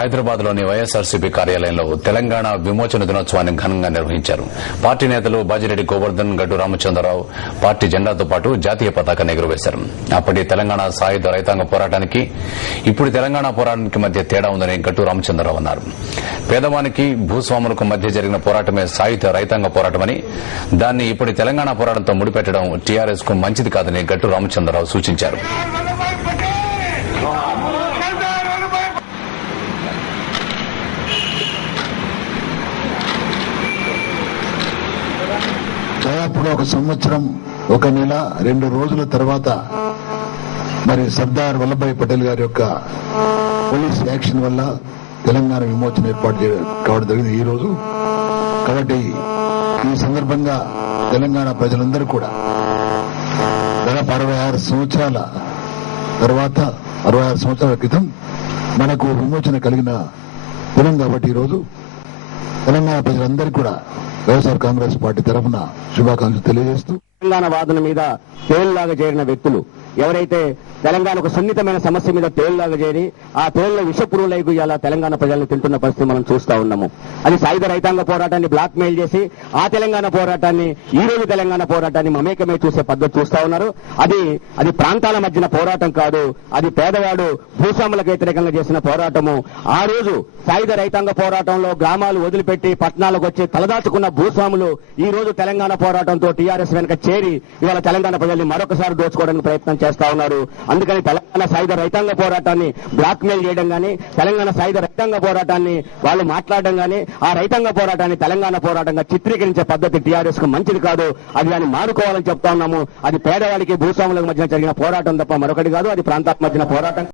హైదరాబాద్ లోని వైఎస్ఆర్సీపీ కార్యాలయంలో తెలంగాణ విమోచన దినోత్సవాన్ని ఘనంగా నిర్వహించారు. పార్టీ నేతలు బాజిరెడ్డి గోవర్ధన్, గడ్డు రామచంద్రరావు పార్టీ జెండాతో పాటు జాతీయ పతాకాన్ని ఎగురవేశారు. అప్పటి తెలంగాణ సాయుధ రైతాంగ పోరాటానికి ఇప్పుడు తెలంగాణ పోరాటానికి మధ్య తేడా ఉందని గడ్డు రామచంద్రరావు అన్నారు. పేదవానికి భూస్వాములకు మధ్య జరిగిన పోరాటమే సాయుధ రైతాంగ పోరాటమని, దాన్ని ఇప్పటి తెలంగాణ పోరాటంతో ముడిపెట్టడం టీఆర్ఎస్ కు మంచిది కాదని గడ్డు రామచంద్రరావు సూచించారు. దాదాపుగా ఒక సంవత్సరం, ఒక నెల, 2 రోజుల తర్వాత మరి సర్దార్ వల్లభాయ్ పటేల్ గారి యొక్క పోలీస్ యాక్షన్ వల్ల తెలంగాణ విమోచన ఏర్పాటు కావడం జరిగింది ఈ రోజు. కాబట్టి ఈ సందర్భంగా తెలంగాణ ప్రజలందరూ కూడా దాదాపు 66 సంవత్సరాల తర్వాత 66 సంవత్సరాల క్రితం మనకు విమోచన కలిగిన దినం కాబట్టి ఈరోజు తెలంగాణ ప్రజలందరికీ కూడా వైఎస్ఆర్ కాంగ్రెస్ పార్టీ తరఫున శుభాకాంక్షలు తెలియజేస్తూ, తెలంగాణ వాదన మీద తేలులాగా చేరిన వ్యక్తులు ఎవరైతే తెలంగాణకు సున్నితమైన సమస్య మీద తేలులాగా చేరి ఆ తేలులో విషపురులైపు ఇలా తెలంగాణ ప్రజలను తింటున్న పరిస్థితి మనం చూస్తా ఉన్నాము. అది సాయుధ రైతాంగ పోరాటాన్ని బ్లాక్ మెయిల్ చేసి ఆ తెలంగాణ పోరాటాన్ని, ఈ రోజు తెలంగాణ పోరాటాన్ని మమేకమే చూసే పద్ధతి చూస్తా ఉన్నారు. అది ప్రాంతాల మధ్యన పోరాటం కాదు, అది పేదవాడు భూస్వాములకు వ్యతిరేకంగా చేసిన పోరాటము. ఆ రోజు సాయుధ రైతాంగ పోరాటంలో గ్రామాలు వదిలిపెట్టి పట్టణాలకు వచ్చి తలదాచుకున్న భూస్వాములు ఈ రోజు తెలంగాణ పోరాటంతో టీఆర్ఎస్ వెనుక చేరి ఇవాళ తెలంగాణ ప్రజల్ని మరొకసారి దోచుకోవడానికి ప్రయత్నం చేస్తా ఉన్నారు. అందుకని తెలంగాణ సాయుధ రైతాంగ పోరాటాన్ని బ్లాక్ మెయిల్ చేయడం గానీ, తెలంగాణ సాయుధ రైతాంగ పోరాటాన్ని వాళ్ళు మాట్లాడడం గానీ, ఆ రైతాంగ పోరాటాన్ని తెలంగాణ పోరాటంగా చిత్రీకరించే పద్ధతి టీఆర్ఎస్ కు మంచిది కాదు. అది దాన్ని మానుకోవాలని చెప్తా ఉన్నాము. అది పేదవాడికి భూస్వాములకు మధ్యన జరిగిన పోరాటం తప్ప మరొకటి కాదు. అది ప్రాంతాల మధ్యన పోరాటం.